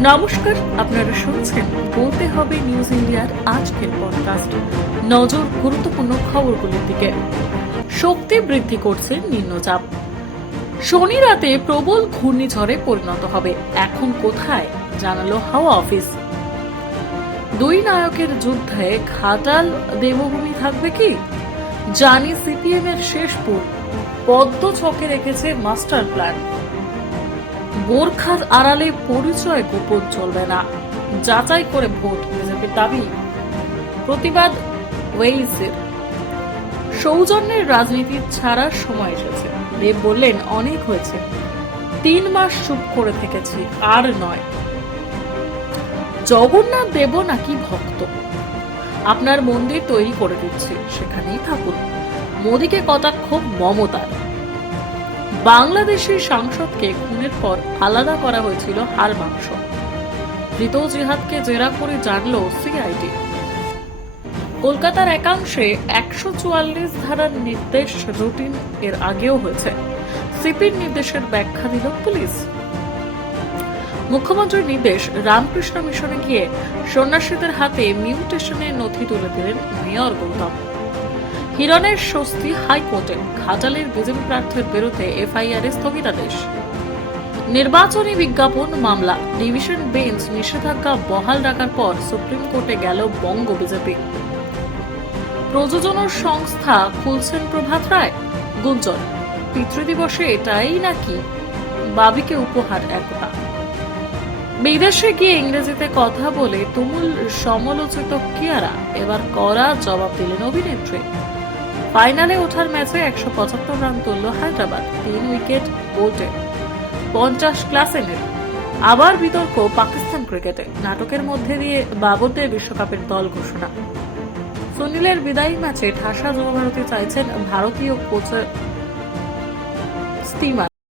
নমস্কার, আপনারা শুনছেন বলতে হবে নিউজ ইন্ডিয়ার আজকের পডকাস্ট নজর গুরুত্বপূর্ণ খবরগুলির দিকে। শক্তি বৃদ্ধি করছে নিম্নচাপ। শনি রাতে প্রবল ঘূর্ণিঝড়ে পরিণত হবে। এখন কোথায়? জানালো হাওয়া অফিস। দুই নায়কের যুদ্ধে ঘাটাল দেবভূমি থাকবে কি? জানি সিপিএম এর শেষ পুর। পদ্ম ছকে রেখেছে মাস্টার প্ল্যান। বোরখার আড়ালে পরিচয় গোপন চলবে না। যাচাই করে ভোট বিজেপির দাবি। প্রতিবাদ ওয়েইসের সৌজন্যের রাজনীতি ছাড়ার সময় এসেছে। দেব বললেন, অনেক হয়েছে। তিন মাস চুপ করে থেকেছি, আর নয়। জগন্নাথ দেব নাকি ভক্ত? আপনার মন্দির তৈরি করে দিচ্ছি, সেখানেই থাকুন। মোদীকে কটাক্ষ মমতার। বাংলাদেশের সাংসদকে খুনের পর আলাদা করা হয়েছিল হাড় মাংস। ধৃত জিহাদকে জেরা করে জানল সিআইডি। কলকাতার একাংশে একশো চুয়াল্লিশ ধারার নির্দেশ রুটিন এর আগেও হয়েছে। সিপির নির্দেশের ব্যাখ্যা দিল পুলিশ। মুখ্যমন্ত্রীর নির্দেশ, রামকৃষ্ণ মিশনে গিয়ে সন্ন্যাসীদের হাতে মিউটেশনের নথি তুলে দিলেন মেয়র গৌতম। হিরণের স্বস্তি হাইকোর্টে, ঘাটালের বিজেপি প্রার্থীর বিরুদ্ধে এফআইআর স্থগিতাদেশ। নির্বাচনী বিজ্ঞাপন মামলা, ডিভিশন বেঞ্চ নিষেধাজ্ঞা বহাল রাখার পর সুপ্রিম কোর্টে গেল বঙ্গ বিজেপি। প্রযোজনা সংস্থা খুলছেন প্রভাত রায়, গুঞ্জন, পিতৃদিবসে এটাই নাকি বাবিকে উপহার একতা? বিদেশে গিয়ে ইংরেজিতে কথা বলে তুমুল সমালোচিত কিয়ারা, এবার কড়া জবাব দিলেন অভিনেত্রী। ফাইনালে ওঠার ম্যাচে একশো পঁচাত্তর রান তুলল হায়দ্রাবাদ, তিন উইকেট বোল্টে পঞ্চাশ ক্লাসেনের আবার বিতর্ক পাকিস্তান ক্রিকেটে, নাটকের মধ্যে দিয়ে বাবরদের বিশ্বকাপের দল ঘোষণা। সুনীলের বিদায়ী ম্যাচে ঠাসা যুবভারতী চাইছেন ভারতীয় কোচের স্টিমার।